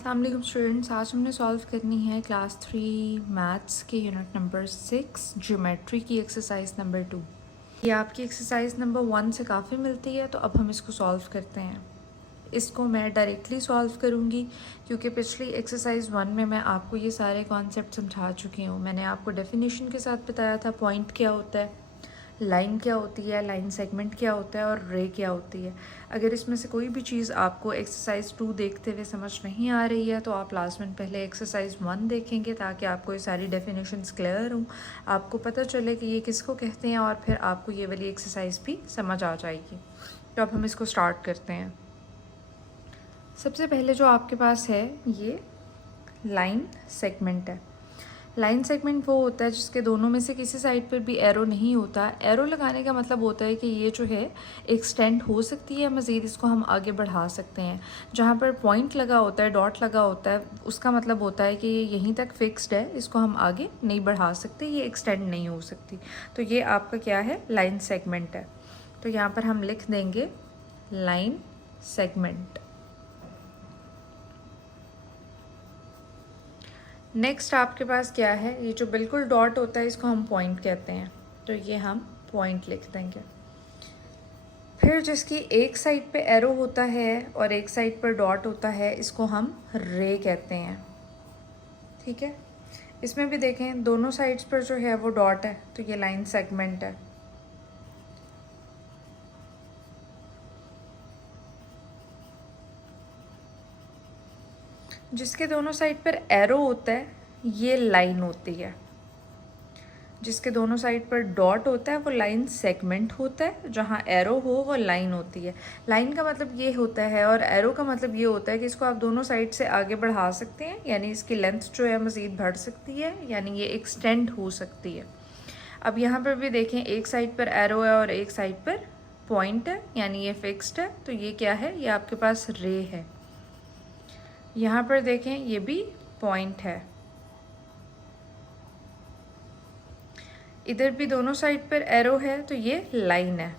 अस्सलाम वालेकुम स्टूडेंट्स, आज हमने सॉल्व करनी है क्लास 3 मैथ्स के यूनिट नंबर 6 ज्योमेट्री की एक्सरसाइज नंबर 2। ये आपकी एक्सरसाइज नंबर 1 से काफ़ी मिलती है, तो अब हम इसको सॉल्व करते हैं। इसको मैं डायरेक्टली सॉल्व करूँगी क्योंकि पिछली एक्सरसाइज 1 में मैं आपको ये सारे कॉन्सेप्ट समझा चुकी हूँ। मैंने आपको डेफिनेशन के साथ बताया था पॉइंट क्या होता है, लाइन क्या होती है, लाइन सेगमेंट क्या होता है और रे क्या होती है। अगर इसमें से कोई भी चीज़ आपको एक्सरसाइज 2 देखते हुए समझ नहीं आ रही है तो आप लास्ट में पहले एक्सरसाइज 1 देखेंगे ताकि आपको ये सारी डेफिनेशंस क्लियर हों, आपको पता चले कि ये किसको कहते हैं और फिर आपको ये वाली एक्सरसाइज भी समझ आ जाएगी। तो अब हम इसको स्टार्ट करते हैं। सबसे पहले जो आपके पास है ये लाइन सेगमेंट है। लाइन सेगमेंट वो होता है जिसके दोनों में से किसी साइड पर भी एरो नहीं होता। एरो लगाने का मतलब होता है कि ये जो है एक्सटेंड हो सकती है, मज़ीद इसको हम आगे बढ़ा सकते हैं। जहाँ पर पॉइंट लगा होता है, डॉट लगा होता है, उसका मतलब होता है कि ये यहीं तक फिक्स्ड है, इसको हम आगे नहीं बढ़ा सकते, ये एक्सटेंड नहीं हो सकती। तो ये आपका क्या है, लाइन सेगमेंट है। तो यहाँ पर हम लिख देंगे लाइन सेगमेंट। नेक्स्ट आपके पास क्या है, ये जो बिल्कुल डॉट होता है इसको हम पॉइंट कहते हैं, तो ये हम पॉइंट लिख देंगे। फिर जिसकी एक साइड पे एरो होता है और एक साइड पर डॉट होता है इसको हम रे कहते हैं। ठीक है, इसमें भी देखें दोनों साइड्स पर जो है वो डॉट है, तो ये लाइन सेगमेंट है। जिसके दोनों साइड पर एरो होता है ये लाइन होती है। जिसके दोनों साइड पर डॉट होता है वो लाइन सेगमेंट होता है, जहाँ एरो हो वो लाइन होती है। लाइन का मतलब ये होता है और एरो का मतलब ये होता है कि इसको आप दोनों साइड से आगे बढ़ा सकते हैं, यानी इसकी लेंथ जो है मज़ीद बढ़ सकती है, यानी ये एक्सटेंड हो सकती है। अब यहाँ पर भी देखें एक साइड पर एरो है और एक साइड पर पॉइंट है, यानी ये फिक्स्ड है, तो ये क्या है, ये आपके पास रे है। यहाँ पर देखें ये भी पॉइंट है। इधर भी दोनों साइड पर एरो है तो ये लाइन है,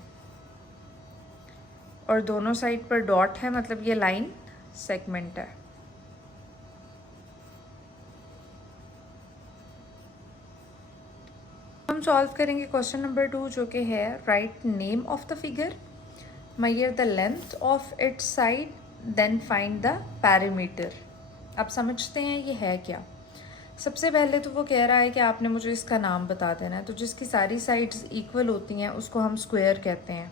और दोनों साइड पर डॉट है मतलब ये लाइन सेगमेंट है। हम सॉल्व करेंगे क्वेश्चन नंबर 2 जो कि है write name of the figure, measure the length of its side, then find the parameter. अब समझते हैं ये है क्या। सबसे पहले तो वो कह रहा है कि आपने मुझे इसका नाम बता देना है, तो जिसकी सारी साइड्स इक्वल होती हैं उसको हम स्क्वायर कहते हैं।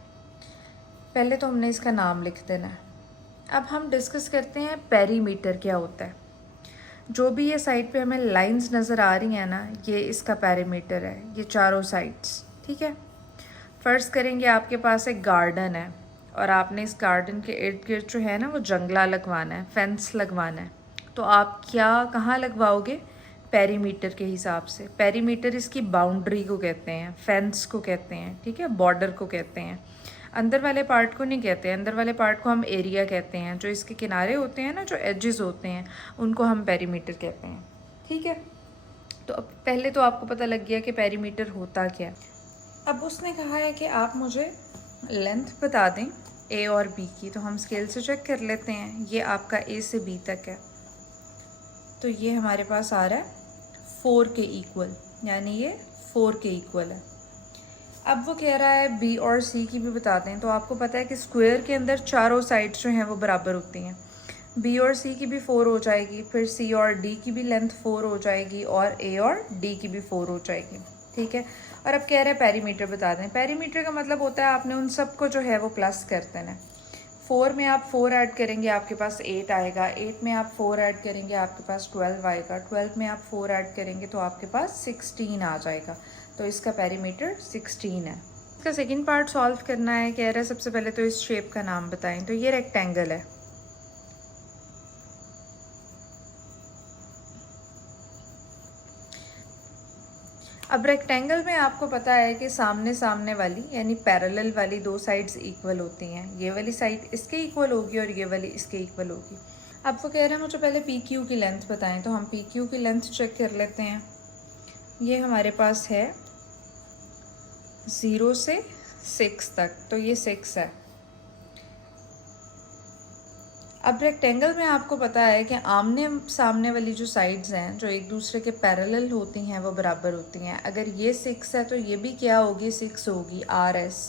पहले तो हमने इसका नाम लिख देना है। अब हम डिस्कस करते हैं पेरीमीटर क्या होता है। जो भी ये साइड पे हमें लाइंस नज़र आ रही हैं ना, ये इसका पेरीमीटर है, ये चारों साइड्स। ठीक है, फ़र्ज़ करेंगे आपके पास एक गार्डन है और आपने इस गार्डन के इर्द गिर्द जो है ना वो जंगला लगवाना है, फेंस लगवाना है, तो आप क्या कहाँ लगवाओगे, पेरीमीटर के हिसाब से। पेरीमीटर इसकी बाउंड्री को कहते हैं, फेंस को कहते हैं, ठीक है, बॉर्डर को कहते हैं। अंदर वाले पार्ट को नहीं कहते हैं, अंदर वाले पार्ट को हम एरिया कहते हैं। जो इसके किनारे होते हैं ना, जो एजेस होते हैं, उनको हम पेरीमीटर कहते हैं। ठीक है, तो अब पहले तो आपको पता लग गया कि पेरीमीटर होता क्या है। अब उसने कहा है कि आप मुझे लेंथ बता दें ए और बी की, तो हम स्केल से चेक कर लेते हैं। ये आपका ए से बी तक है, तो ये हमारे पास आ रहा है 4 के इक्वल, यानी ये 4 के इक्वल है। अब वो कह रहा है बी और सी की भी बता दें, तो आपको पता है कि स्क्वायर के अंदर चारों साइड्स जो हैं वो बराबर होती हैं। बी और सी की भी 4 हो जाएगी, फिर सी और डी की भी लेंथ 4 हो जाएगी, और ए और डी की भी 4 हो जाएगी। ठीक है, और अब कह रहे हैं पेरीमीटर बता दें। पेरीमीटर का मतलब होता है आपने उन सबको जो है वो प्लस कर देना है। 4 में आप 4 ऐड करेंगे आपके पास 8 आएगा, 8 में आप 4 ऐड करेंगे आपके पास 12 आएगा, 12 में आप 4 ऐड करेंगे तो आपके पास 16 आ जाएगा। तो इसका पेरीमीटर 16 है। इसका सेकंड पार्ट सॉल्व करना है। कह रहा है सबसे पहले तो इस शेप का नाम बताएं, तो ये रेक्टेंगल है। अब रेक्टेंगल में आपको पता है कि सामने सामने वाली यानी पैरेलल वाली दो साइड्स इक्वल होती हैं। ये वाली साइड इसके इक्वल होगी और ये वाली इसके इक्वल होगी। अब वो कह रहे हैं मुझे पहले पी क्यू की लेंथ बताएं, तो हम पी क्यू की लेंथ चेक कर लेते हैं। ये हमारे पास है 0 से 6 तक, तो ये 6 है। अब रेक्टेंगल में आपको पता है कि आमने सामने वाली जो साइड्स हैं जो एक दूसरे के पैरेलल होती हैं वो बराबर होती हैं। अगर ये 6 है तो ये भी क्या होगी, 6 होगी, आर एस।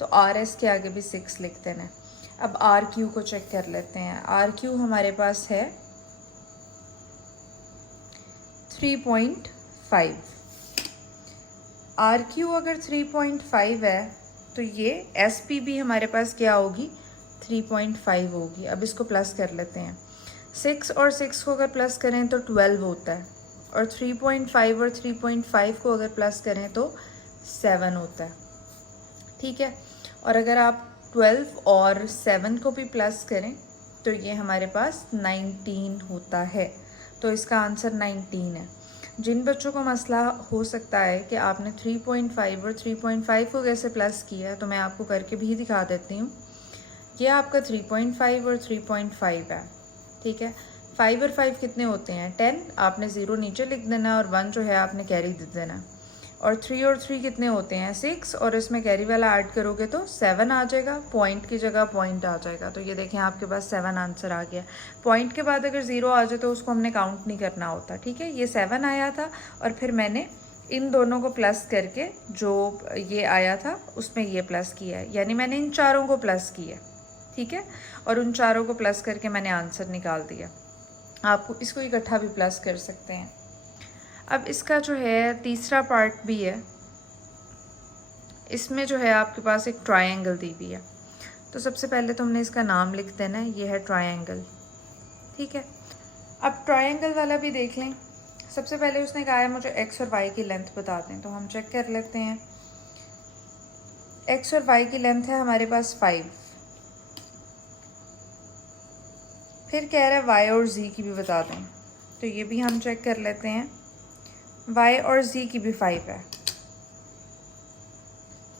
तो आर एस के आगे भी 6 लिख देना। अब आर क्यू को चेक कर लेते हैं। आर क्यू हमारे पास है 3.5। आर क्यू अगर 3.5 है तो ये एस पी भी हमारे पास क्या होगी, 3.5 होगी। अब इसको प्लस कर लेते हैं। 6 और 6 को अगर प्लस करें तो 12 होता है, और 3.5 और 3.5 को अगर प्लस करें तो 7 होता है। ठीक है, और अगर आप 12 और 7 को भी प्लस करें तो ये हमारे पास 19 होता है। तो इसका आंसर 19 है। जिन बच्चों को मसला हो सकता है कि आपने 3.5 और 3.5 को कैसे प्लस किया, तो मैं आपको करके भी दिखा देती हूँ। ये आपका 3.5 और 3.5 है। ठीक है, 5 और 5 कितने होते हैं, 10। आपने 0 नीचे लिख देना और 1 जो है आपने कैरी दे देना। और 3 और 3 कितने होते हैं, 6, और इसमें कैरी वाला ऐड करोगे तो 7 आ जाएगा। पॉइंट की जगह पॉइंट आ जाएगा। तो ये देखें आपके पास 7 आंसर आ गया। पॉइंट के बाद अगर 0 आ जाए तो उसको हमने काउंट नहीं करना होता। ठीक है, ये 7 आया था और फिर मैंने इन दोनों को प्लस करके जो ये आया था उसमें ये प्लस किया है, यानी मैंने इन चारों को प्लस किया। ठीक है, और उन चारों को प्लस करके मैंने आंसर निकाल दिया। आपको इसको इकट्ठा भी प्लस कर सकते हैं। अब इसका जो है तीसरा पार्ट भी है। इसमें जो है आपके पास एक ट्रायंगल दी हुई है। तो सबसे पहले तो हमने इसका नाम लिख देना है, ये है ट्रायंगल। ठीक है, अब ट्रायंगल वाला भी देख लें। सबसे पहले उसने कहा है मुझे एक्स और वाई की लेंथ बता दें, तो हम चेक कर लेते हैं। एक्स और वाई की लेंथ है हमारे पास 5। फिर कह रहा है वाई और जी की भी बता दें, तो ये भी हम चेक कर लेते हैं। y और z की भी 5 है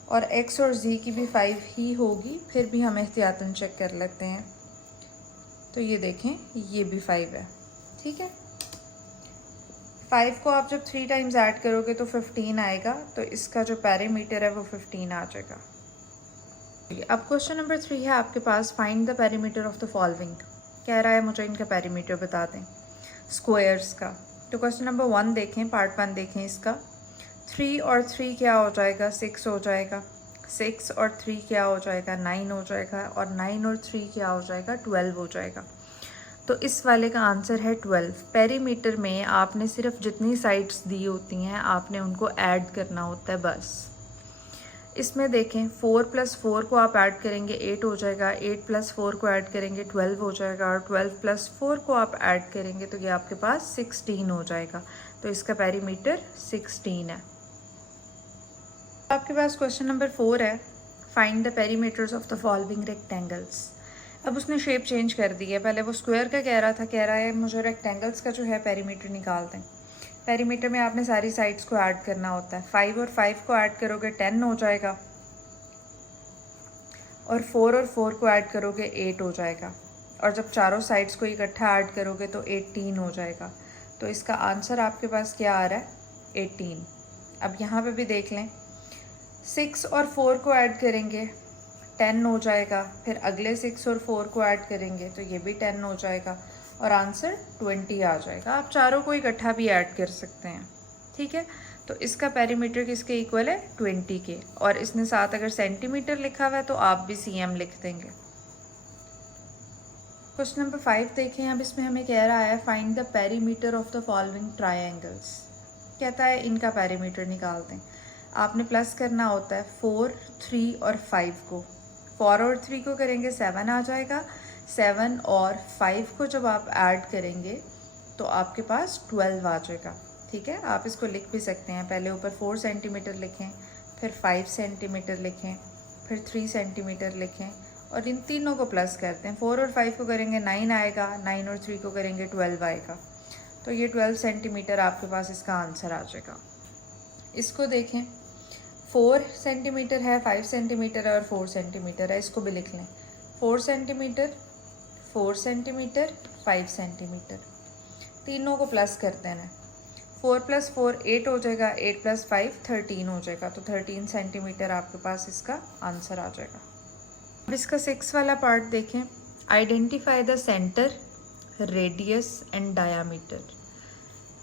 और x और z की भी 5 ही होगी। फिर भी हम एहतियातन चेक कर लेते हैं, तो ये देखें ये भी 5 है। ठीक है, 5 को आप जब 3 टाइम्स ऐड करोगे तो 15 आएगा। तो इसका जो पेरीमीटर है वो 15 आ जाएगा। अब क्वेश्चन नंबर 3 है आपके पास, find the perimeter of the following. कह रहा है मुझे इनका पेरीमीटर बता दें स्क्वायर्स का। तो क्वेश्चन नंबर 1 देखें, पार्ट 1 देखें इसका। 3 और 3 क्या हो जाएगा, 6 हो जाएगा। 6 और 3 क्या हो जाएगा, 9 हो जाएगा। और 9 और 3 क्या हो जाएगा, 12 हो जाएगा। तो इस वाले का आंसर है 12। पेरीमीटर में आपने सिर्फ जितनी साइड्स दी होती हैं आपने उनको ऐड करना होता है बस। इसमें देखें 4 + 4 को आप ऐड करेंगे 8 हो जाएगा। 8 + 4 को ऐड करेंगे 12 हो जाएगा। और 12 + 4 को आप ऐड करेंगे तो ये आपके पास 16 हो जाएगा। तो इसका पेरीमीटर 16 है। आपके पास क्वेश्चन नंबर 4 है, find the perimeters of the following rectangles. अब उसने शेप चेंज कर दी है। पहले वो स्क्वायर का कह रहा था, कह रहा है मुझे रेक्टेंगल्स का जो है पेरीमीटर निकाल दें। पेरीमीटर में आपने सारी साइड्स को ऐड करना होता है। 5 और 5 को ऐड करोगे 10 हो जाएगा। और 4 और 4 को ऐड करोगे 8 हो जाएगा। और जब चारों साइड्स को इकट्ठा ऐड करोगे तो 18 हो जाएगा। तो इसका आंसर आपके पास क्या आ रहा है, 18। अब यहाँ पे भी देख लें, 6 और 4 को ऐड करेंगे 10 हो जाएगा। फिर अगले 6 और 4 को ऐड करेंगे तो ये भी 10 हो जाएगा और आंसर 20 आ जाएगा। आप चारों को इकट्ठा भी ऐड कर सकते हैं। ठीक है, तो इसका पेरीमीटर किसके इक्वल है, 20 के। और इसने साथ अगर सेंटीमीटर लिखा हुआ है तो आप भी cm लिख देंगे। क्वेश्चन नंबर 5 देखें। अब इसमें हमें कह रहा है find the perimeter of the following triangles. कहता है इनका पेरीमीटर निकाल दें। आपने प्लस करना होता है 4, 3 और 5 को। 4 और 3 को करेंगे 7 आ जाएगा। 7 और 5 को जब आप ऐड करेंगे तो आपके पास 12 आ जाएगा। ठीक है, आप इसको लिख भी सकते हैं। पहले ऊपर 4 सेंटीमीटर लिखें, फिर 5 सेंटीमीटर लिखें, फिर 3 सेंटीमीटर लिखें और इन तीनों को प्लस करते हैं। 4 और 5 को करेंगे 9 आएगा। 9 और 3 को करेंगे 12 आएगा। तो ये 12 सेंटीमीटर आपके पास इसका आंसर आ जाएगा। इसको देखें, 4 सेंटीमीटर है, 5 सेंटीमीटर है और 4 सेंटीमीटर है। इसको भी लिख लें, 4 सेंटीमीटर, 4 सेंटीमीटर, 5 सेंटीमीटर। तीनों को प्लस करते हैं। 4 + 4 8 हो जाएगा। 8 + 5 13 हो जाएगा। तो 13 सेंटीमीटर आपके पास इसका आंसर आ जाएगा। अब इसका 6 वाला पार्ट देखें। Identify the centre, radius and diameter.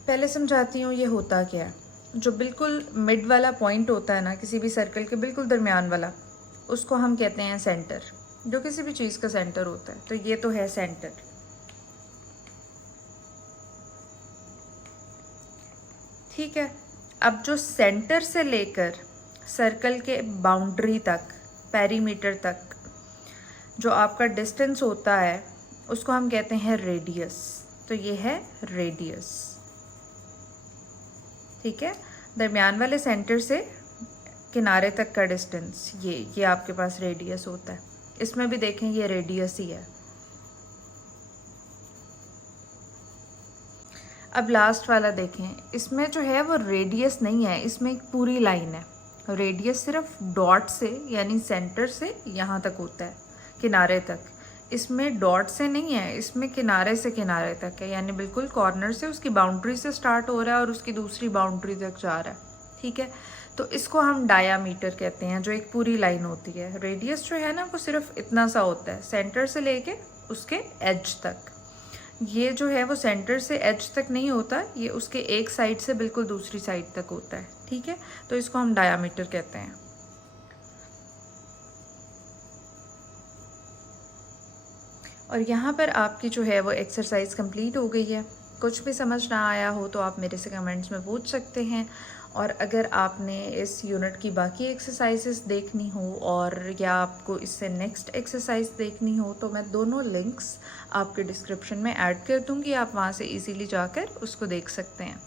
पहले समझाती हूँ ये होता क्या है। जो बिल्कुल मिड वाला पॉइंट होता है ना किसी भी सर्कल के बिल्कुल दरमियान वाला, उसको हम कहते हैं सेंटर, जो किसी भी चीज़ का सेंटर होता है। तो ये तो है सेंटर, ठीक है। अब जो सेंटर से लेकर सर्कल के बाउंड्री तक, पेरीमीटर तक जो आपका डिस्टेंस होता है उसको हम कहते हैं रेडियस। तो ये है रेडियस, ठीक है। दरमियान वाले सेंटर से किनारे तक का डिस्टेंस ये आपके पास रेडियस होता है। इसमें भी देखें ये रेडियस ही है। अब लास्ट वाला देखें, इसमें जो है वो रेडियस नहीं है, इसमें एक पूरी लाइन है। रेडियस सिर्फ डॉट से यानी सेंटर से यहाँ तक होता है, किनारे तक। इसमें डॉट से नहीं है, इसमें किनारे से किनारे तक है, यानी बिल्कुल कॉर्नर से उसकी बाउंड्री से स्टार्ट हो रहा है और उसकी दूसरी बाउंड्री तक जा रहा है, ठीक है। तो इसको हम डायामीटर कहते हैं, जो एक पूरी लाइन होती है। रेडियस जो है ना वो सिर्फ इतना सा होता है, सेंटर से लेके उसके एज तक। ये जो है वो सेंटर से एज तक नहीं होता, ये उसके एक साइड से बिल्कुल दूसरी साइड तक होता है, ठीक है। तो इसको हम डायामीटर कहते हैं। और यहाँ पर आपकी जो है वो एक्सरसाइज कंप्लीट हो गई है। कुछ भी समझ ना आया हो तो आप मेरे से कमेंट्स में पूछ सकते हैं। और अगर आपने इस यूनिट की बाकी एक्सरसाइजेस देखनी हो और या आपको इससे नेक्स्ट एक्सरसाइज देखनी हो तो मैं दोनों लिंक्स आपके डिस्क्रिप्शन में ऐड कर दूँगी, आप वहाँ से इजीली जाकर उसको देख सकते हैं।